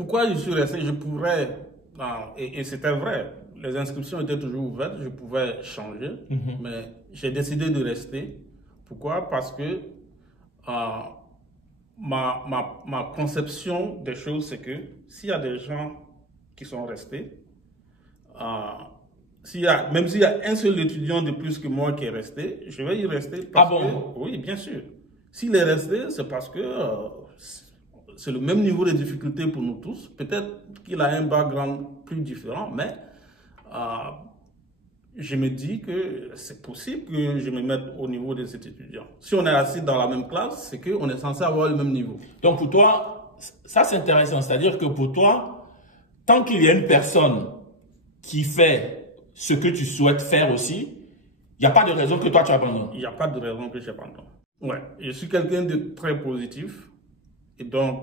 pourquoi je suis resté, je pourrais, et c'était vrai, les inscriptions étaient toujours ouvertes, je pouvais changer, mais j'ai décidé de rester. Pourquoi? Parce que ma conception des choses, c'est que s'il y a des gens qui sont restés, même s'il y a un seul étudiant de plus que moi qui est resté, je vais y rester parce que, oui, bien sûr. S'il est resté, c'est parce que c'est le même niveau de difficulté pour nous tous. Peut-être qu'il a un background plus différent, mais je me dis que c'est possible que je me mette au niveau de cet étudiant. Si on est assis dans la même classe, c'est qu'on est censé avoir le même niveau. Donc pour toi, ça c'est intéressant. C'est-à-dire que pour toi, tant qu'il y a une personne qui fait ce que tu souhaites faire aussi, il n'y a pas de raison que toi tu abandonnes. Il n'y a pas de raison que j'abandonne. Ouais, je suis quelqu'un de très positif. Et donc,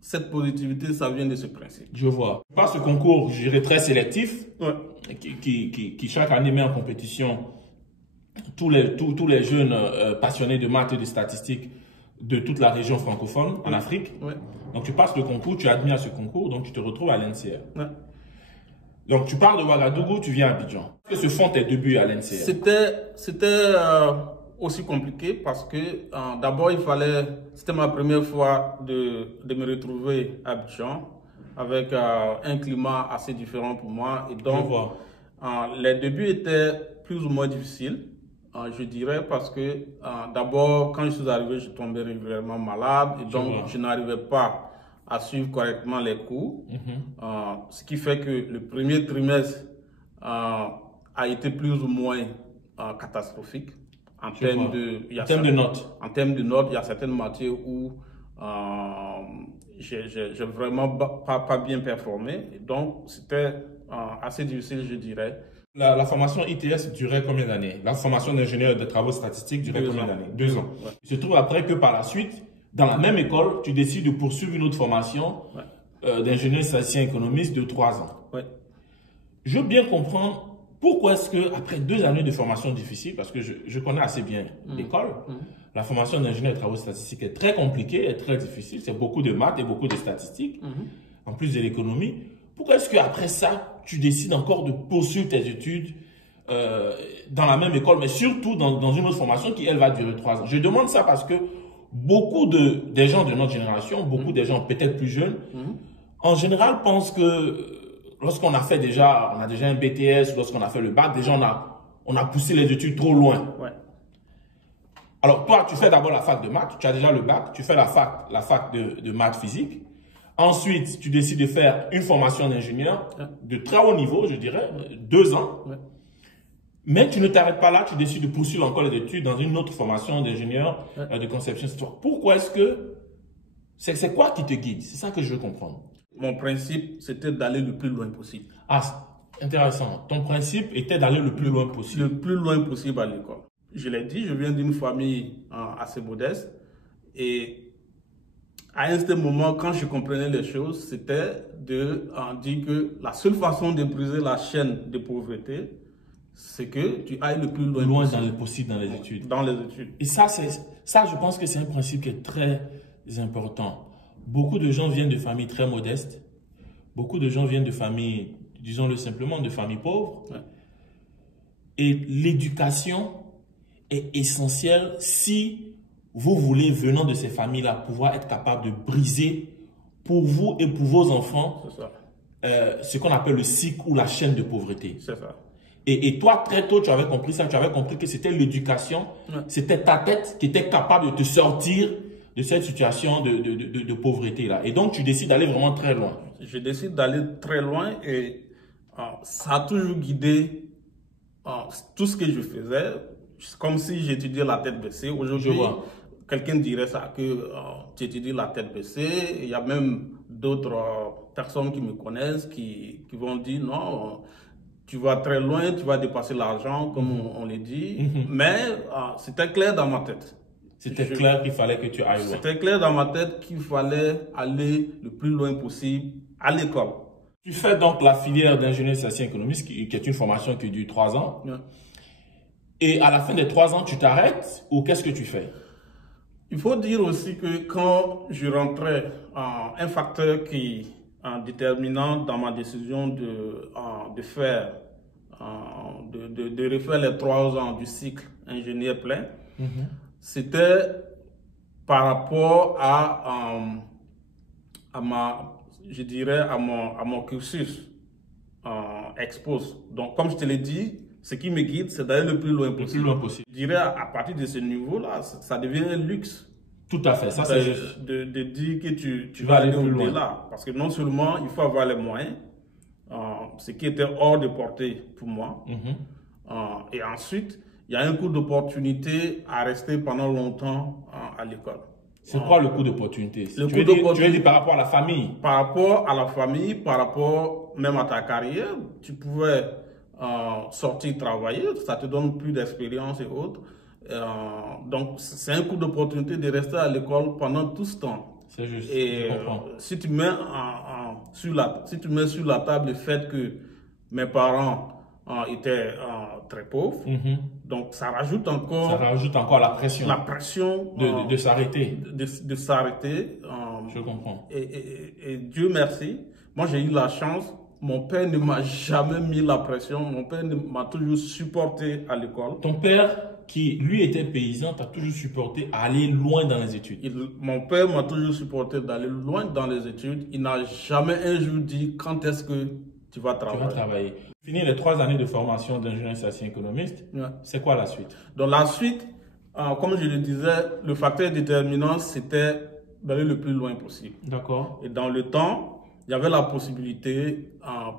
cette positivité, ça vient de ce principe. Je vois. Par ce concours, je dirais très sélectif, ouais. qui chaque année met en compétition tous les jeunes passionnés de maths et de statistiques de toute la région francophone en Afrique. Ouais. Donc tu passes le concours, tu es admis à ce concours, donc tu te retrouves à l'NCR. Ouais. Donc tu pars de Ouagadougou, tu viens à Abidjan. Est-ce que ce sont tes débuts à l'NCR? C'était aussi compliqué parce que d'abord c'était ma première fois de me retrouver à Abidjan avec un climat assez différent pour moi. Et donc, les débuts étaient plus ou moins difficiles, je dirais, parce que d'abord, quand je suis arrivé, je tombais régulièrement malade et donc je n'arrivais pas à suivre correctement les cours. Ce qui fait que le premier trimestre a été plus ou moins catastrophique. En termes de notes. En termes de notes, il y a certaines matières où j'ai vraiment pas bien performé. Donc, c'était assez difficile, je dirais. La formation ITS durait combien d'années? La formation d'ingénieur de travaux statistiques durait combien d'années? 2 ans. Ouais. Il se trouve après que par la suite, dans la même école, tu décides de poursuivre une autre formation d'ingénieur statisticien économiste de 3 ans. Ouais. Je veux bien comprendre pourquoi est-ce que après 2 années de formation difficile, parce que je connais assez bien l'école, la formation d'ingénieur de travaux statistiques est très compliquée, est très difficile, c'est beaucoup de maths et beaucoup de statistiques, en plus de l'économie. Pourquoi est-ce qu'après ça, tu décides encore de poursuivre tes études dans la même école, mais surtout dans une autre formation qui, elle, va durer 3 ans? Je demande ça parce que beaucoup des gens de notre génération, beaucoup des gens peut-être plus jeunes, en général pensent que lorsqu'on a déjà un BTS, lorsqu'on a fait le bac, déjà on a poussé les études trop loin. Ouais. Alors toi, tu fais d'abord la fac de maths, tu as déjà le bac, tu fais la fac de maths physique. Ensuite, tu décides de faire une formation d'ingénieur de très haut niveau, je dirais, 2 ans. Ouais. Mais tu ne t'arrêtes pas là, tu décides de poursuivre encore les études dans une autre formation d'ingénieur de conception histoire. Pourquoi est-ce que c'est quoi qui te guide? C'est ça que je veux comprendre. Mon principe, c'était d'aller le plus loin possible. Ah, intéressant. Ton principe était d'aller le plus loin possible. Le plus loin possible à l'école. Je l'ai dit, je viens d'une famille assez modeste. Et à un certain moment, quand je comprenais les choses, c'était de dire que la seule façon de briser la chaîne de pauvreté, c'est que tu ailles le plus loin possible. Dans le possible dans les études. Dans les études. Et ça, je pense que c'est un principe qui est très important. Beaucoup de gens viennent de familles très modestes. Beaucoup de gens viennent de familles, disons-le simplement, de familles pauvres. Ouais. Et l'éducation est essentielle si vous voulez, venant de ces familles-là, pouvoir être capable de briser pour vous et pour vos enfants ce qu'on appelle le cycle ou la chaîne de pauvreté. C'est ça. Et toi, très tôt, tu avais compris ça. Tu avais compris que c'était l'éducation, c'était ta tête qui était capable de te sortir de cette situation de pauvreté-là. Et donc, tu décides d'aller vraiment très loin. Je décide d'aller très loin et ça a toujours guidé tout ce que je faisais. C'est comme si j'étudiais la tête baissée. Aujourd'hui, quelqu'un dirait ça, que tu étudies la tête baissée. Il y a même d'autres personnes qui me connaissent qui vont dire non, tu vas très loin, tu vas dépasser l'argent, comme on le dit. Mais c'était clair dans ma tête. C'était clair qu'il fallait que tu ailles loin. C'était clair dans ma tête qu'il fallait aller le plus loin possible à l'école. Tu fais donc la filière d'ingénieur statisticien économiste, qui est une formation qui dure 3 ans. Et à la fin des 3 ans, tu t'arrêtes ou qu'est-ce que tu fais? Il faut dire aussi que quand je rentrais, un facteur qui déterminant dans ma décision de faire, de refaire les 3 ans du cycle ingénieur plein, c'était par rapport je dirais, à mon cursus expose. Donc, comme je te l'ai dit, ce qui me guide, c'est d'aller le plus loin possible. Le plus loin possible. Je dirais, à partir de ce niveau-là, ça devient un luxe. Tout à fait, ça c'est juste. De dire que tu vas aller au-delà. Parce que non seulement il faut avoir les moyens, ce qui était hors de portée pour moi, et ensuite, il y a un coût d'opportunité à rester pendant longtemps à l'école. C'est quoi le coût d'opportunité? Tu veux dire par rapport à la famille? Par rapport à la famille, par rapport même à ta carrière, tu pouvais sortir travailler, ça te donne plus d'expérience et autres. Donc, c'est un coût d'opportunité de rester à l'école pendant tout ce temps. C'est juste, et je comprends. Si tu mets sur la table le fait que mes parents étaient très pauvres, donc ça rajoute encore la pression. La pression de s'arrêter. De s'arrêter. Je comprends. Et Dieu merci, moi j'ai eu la chance. Mon père ne m'a jamais mis la pression. Mon père m'a toujours supporté à l'école. Ton père, qui lui était paysan, t'a toujours supporté à aller loin dans les études. Mon père m'a toujours supporté d'aller loin dans les études. Il n'a jamais un jour dit quand est-ce que tu vas travailler. Fini les 3 années de formation d'ingénieur statisticien économiste. Ouais. C'est quoi la suite? Donc la suite, comme je le disais, le facteur déterminant, c'était d'aller le plus loin possible. D'accord. Et dans le temps, il y avait la possibilité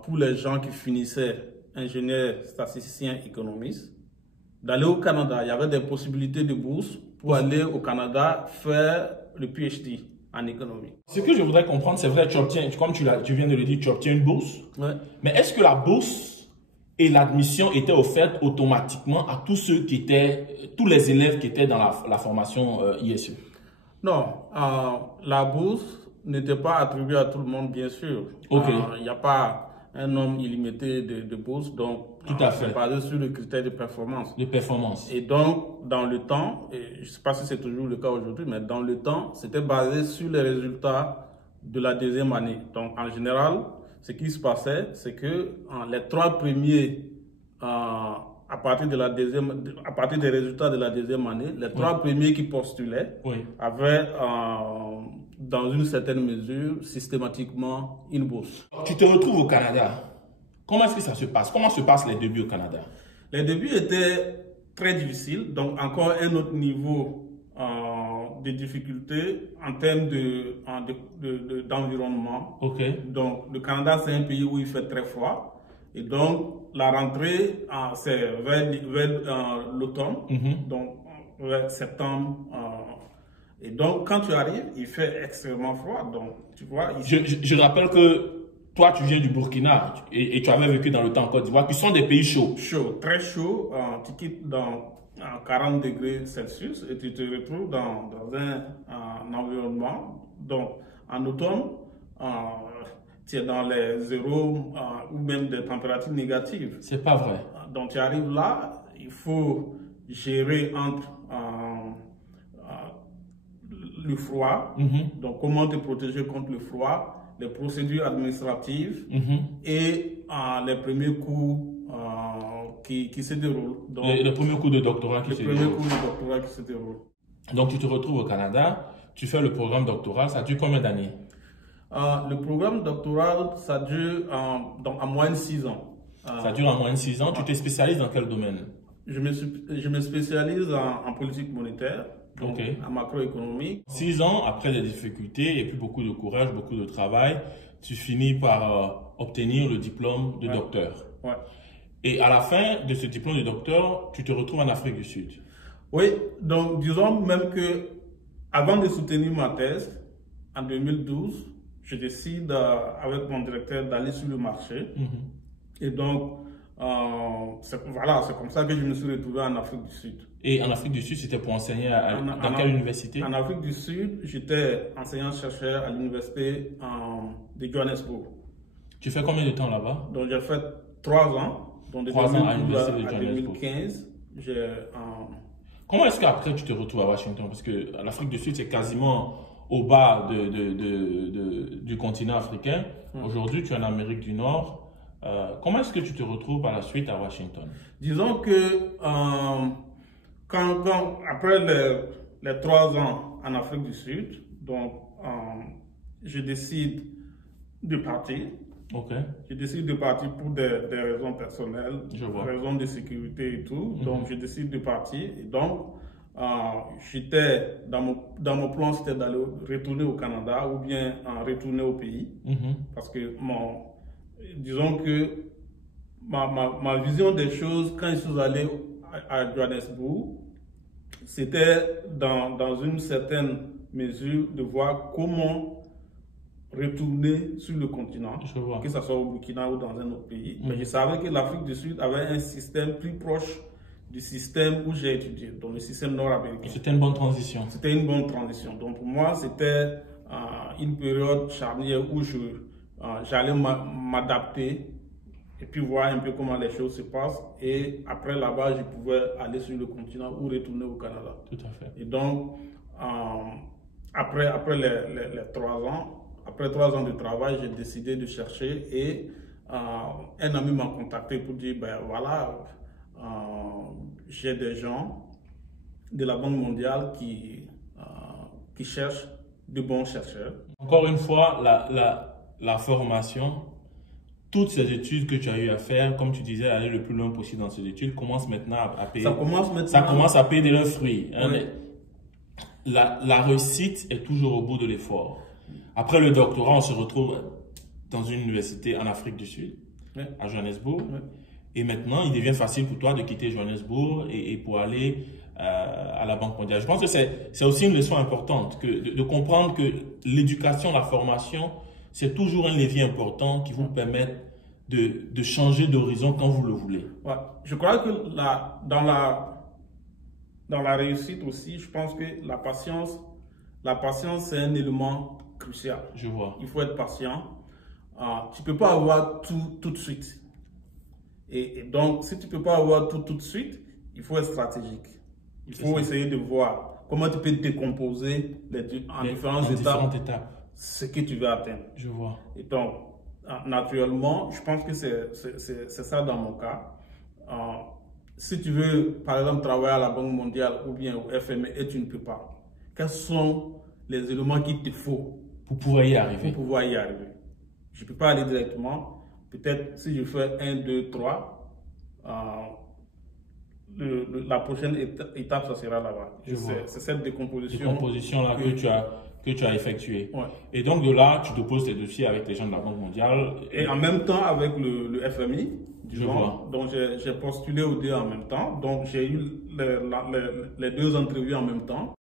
pour les gens qui finissaient ingénieurs statisticiens économistes d'aller au Canada. Il y avait des possibilités de bourse pour aller au Canada faire le PhD en économie. Ce que je voudrais comprendre, c'est vrai, tu obtiens, comme tu viens de le dire, tu obtiens une bourse. Ouais. Mais est-ce que la bourse et l'admission étaient offertes automatiquement à tous les élèves qui étaient dans la formation ISE? Non, la bourse n'était pas attribuée à tout le monde, bien sûr. Okay. Il n'y a pas un nombre illimité de bourses, donc c'est basé sur le critère de performance. Et donc, dans le temps, et je ne sais pas si c'est toujours le cas aujourd'hui, mais dans le temps, c'était basé sur les résultats de la 2e année. Donc, en général, ce qui se passait, c'est que les 3 premiers, à partir des résultats de la 2e année, les 3 premiers qui postulaient avaient, dans une certaine mesure, systématiquement une bourse. Tu te retrouves au Canada. Comment est-ce que ça se passe? Comment se passent les débuts au Canada? Les débuts étaient très difficiles, donc encore un autre niveau de difficulté en termes d'environnement. Donc le Canada, c'est un pays où il fait très froid. Et donc la rentrée, c'est vers l'automne, donc vers septembre. Et donc, quand tu arrives, il fait extrêmement froid. Donc, tu vois, je rappelle que toi, tu viens du Burkina et tu avais vécu dans le temps en Côte d'Ivoire, qui sont des pays chauds. Chauds, très chauds. Tu quittes dans 40 degrés Celsius et tu te retrouves dans un environnement. Donc, en automne, tu es dans les 0 ou même des températures négatives. C'est pas vrai. Donc, tu arrives là, il faut gérer entre le froid, donc comment te protéger contre le froid, les procédures administratives et les premiers cours qui se déroulent. Donc, les premiers cours de doctorat qui se déroulent. Donc tu te retrouves au Canada, tu fais le programme doctoral, ça dure combien d'années? Le programme doctoral, ça dure en moyenne 6 ans. Ça dure en moyenne 6 ans. Tu te spécialises dans quel domaine? Je me spécialise en politique monétaire. Donc, en macroéconomie. 6 ans après des difficultés et puis beaucoup de courage, beaucoup de travail, tu finis par obtenir le diplôme de docteur. Ouais. Et à la fin de ce diplôme de docteur, tu te retrouves en Afrique du Sud. Oui, donc disons même que avant de soutenir ma thèse, en 2012, je décide avec mon directeur d'aller sur le marché. Et donc, c'est comme ça que je me suis retrouvé en Afrique du Sud. Et en Afrique du Sud, c'était pour enseigner dans quelle université? En Afrique du Sud, j'étais enseignant-chercheur à l'université de Johannesburg. Tu fais combien de temps là-bas? Donc j'ai fait 3 ans. Donc, 3 ans à l'université de Johannesburg. 2015, Comment est-ce qu'après tu te retrouves à Washington? Parce que l'Afrique du Sud, c'est quasiment au bas du continent africain. Aujourd'hui, tu es en Amérique du Nord. Comment est-ce que tu te retrouves par la suite à Washington? Disons que après les 3 ans en Afrique du Sud, donc je décide de partir. Ok. Je décide de partir pour des raisons personnelles, Je vois. raisons de sécurité et tout. Donc je décide de partir. Et donc j'étais dans mon plan, c'était d'aller retourner au Canada ou bien retourner au pays. Parce que disons que ma vision des choses quand je suis allé à Johannesburg, c'était dans une certaine mesure de voir comment retourner sur le continent, que ce soit au Burkina ou dans un autre pays. Mais je savais que l'Afrique du Sud avait un système plus proche du système où j'ai étudié, donc le système nord-américain. C'était une bonne transition. C'était une bonne transition. Donc pour moi, c'était une période charnière où j'allais m'adapter et puis voir un peu comment les choses se passent. Et après là-bas, je pouvais aller sur le continent ou retourner au Canada. Tout à fait. Et donc, après les 3 ans, après 3 ans de travail, j'ai décidé de chercher et un ami m'a contacté pour dire, ben voilà, j'ai des gens de la Banque mondiale qui cherchent de bons chercheurs. Encore une fois, la formation, toutes ces études que tu as eu à faire, comme tu disais, aller le plus loin possible dans ces études, commencent maintenant à payer. Ça commence à payer de leurs fruits. Hein. Oui. La réussite est toujours au bout de l'effort. Après le doctorat, on se retrouve dans une université en Afrique du Sud, à Johannesburg. Oui. Et maintenant, il devient facile pour toi de quitter Johannesburg et pour aller à la Banque mondiale. Je pense que c'est aussi une leçon importante de comprendre que l'éducation, la formation, c'est toujours un levier important qui vous permet de changer d'horizon quand vous le voulez. Ouais. Je crois que dans la réussite aussi, je pense que la patience, c'est un élément crucial. Je vois. Il faut être patient. Tu ne peux pas avoir tout de suite. Et donc, si tu ne peux pas avoir tout de suite, il faut être stratégique. Il faut essayer de voir comment tu peux décomposer en différentes étapes ce que tu veux atteindre. Je vois. Et donc, naturellement, je pense que c'est ça dans mon cas. Si tu veux, par exemple, travailler à la Banque mondiale ou bien au FMI et tu ne peux pas, quels sont les éléments qu'il te faut pour pouvoir y arriver? Je ne peux pas aller directement. Peut-être si je fais 1, 2, 3, la prochaine étape, ça sera là-bas. C'est cette décomposition-là que tu as effectuée. Ouais. Et donc de là, tu te poses tes dossiers avec les gens de la Banque mondiale. Et en même temps avec le FMI. Je vois. Donc j'ai postulé aux deux en même temps. Donc j'ai eu les 2 entrevues en même temps.